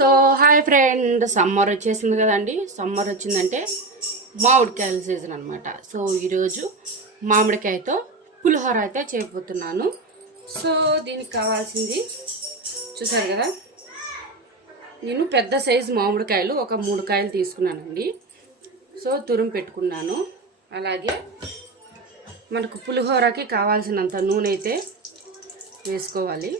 So hi friend, summer వచ్చేసింది కదండి. Summer వచ్చిందంటే మామిడికాయల సీజన్ అనమాట. సో ఈరోజు మామిడికాయతో పులిహోర అయితే చేయబోతున్నాను. సో దీనికి కావాల్సింది చూసారు కదా, నేను పెద్ద సైజు మామిడికాయలు ఒక 3 కాయలు తీసుకున్నానండి. సో తురుము పెట్టుకున్నాను. అలాగే మనకు పులిహోరకి కావాల్సినంత నూనె అయితే వేసుకోవాలి.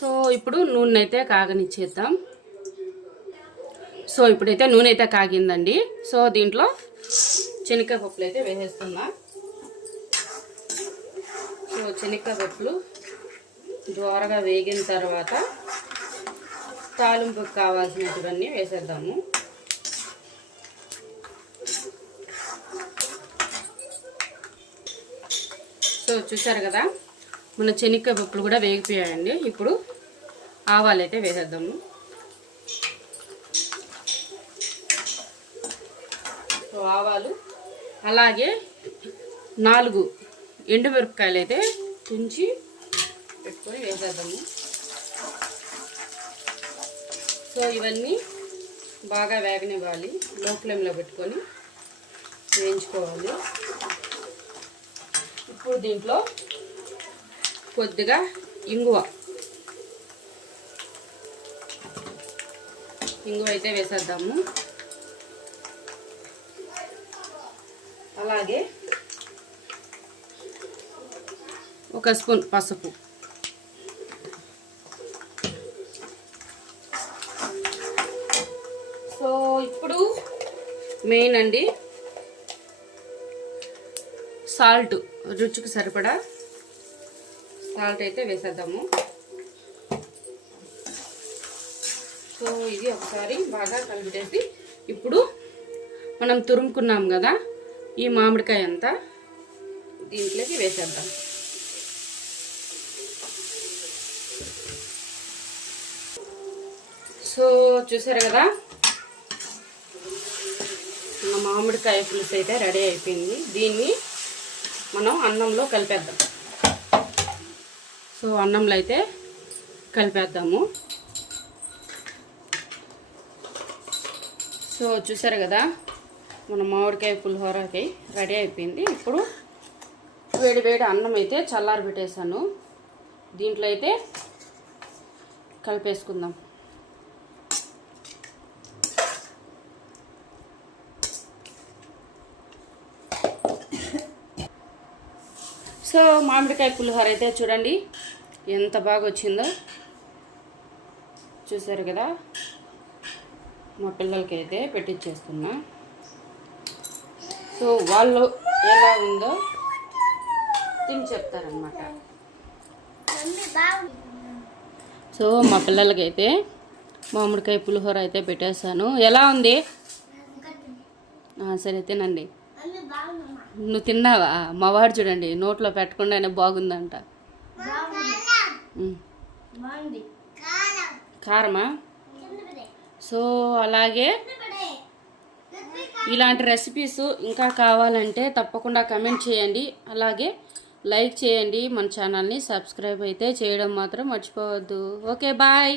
సో ఇప్పుడు నూనె అయితే కాగనిచ్చేద్దాం. సో ఇప్పుడైతే నూనె అయితే కాగిందండి. సో దీంట్లో శనగకాయ పప్పులు అయితే వేసేస్తున్నా. సో శనగకాయ పప్పులు దోరగా వేగిన తర్వాత తాలింపుకి కావాల్సినటువన్నీ వేసేద్దాము. సో చూసారు కదా, మన శనగకాయ పప్పులు కూడా వేగిపోయాయండి. ఇప్పుడు ఆవాలు అయితే వేసేద్దాము. సో ఆవాలు, అలాగే 4 ఎండుమిరపకాయలు అయితే తుంచి పెట్టుకొని వేసేద్దాము. సో ఇవన్నీ బాగా వేగనివ్వాలి. లో ఫ్లేమ్లో పెట్టుకొని వేయించుకోవాలి. ఇప్పుడు దీంట్లో కొద్దిగా ఇంగువ అయితే వేసేద్దాము. అలాగే 1 స్పూన్ పసుపు. సో ఇప్పుడు మెయిన్ అండి, సాల్ట్, రుచికి సరిపడా సాల్ట్ అయితే వేసేద్దాము. సో ఇది ఒకసారి బాగా కలిపేసి ఇప్పుడు మనం తురుముకున్నాం కదా ఈ మామిడికాయ అంతా దీంట్లోకి వేసేద్దాం. సో చూసారు కదా, మన మామిడికాయ పులుసు అయితే రెడీ అయిపోయింది. దీన్ని మనం అన్నంలో కలిపేద్దాం. సో అన్నంలో అయితే కలిపేద్దాము. సో చూసారు కదా, మన మామిడికాయ పులిహోరకి రెడీ అయిపోయింది. ఇప్పుడు వేడి వేడి అన్నం అయితే చల్లారి పెట్టేశాను. దీంట్లో అయితే కలిపేసుకుందాం. సో మామిడికాయ పులిహోర అయితే చూడండి ఎంత బాగా వచ్చిందో. చూసారు కదా, మా పిల్లలకి అయితే పెట్టించేస్తున్నా. సో వాళ్ళు ఎలా ఉందో తిని చెప్తారనమాట. సో మా పిల్లలకి అయితే మామిడికాయ పులిహోర అయితే పెట్టేస్తాను. ఎలా ఉంది? సరే తినండి. నువ్వు తిన్నావా? మా వాడు చూడండి నోట్లో పెట్టకుండానే బాగుందంట. కారమా? సో అలాగే ఇలాంటి రెసిపీస్ ఇంకా కావాలంటే తప్పకుండా కమెంట్ చేయండి. అలాగే లైక్ చేయండి. మన ఛానల్ని సబ్స్క్రైబ్ అయితే చేయడం మాత్రం మర్చిపోవద్దు. Okay, bye.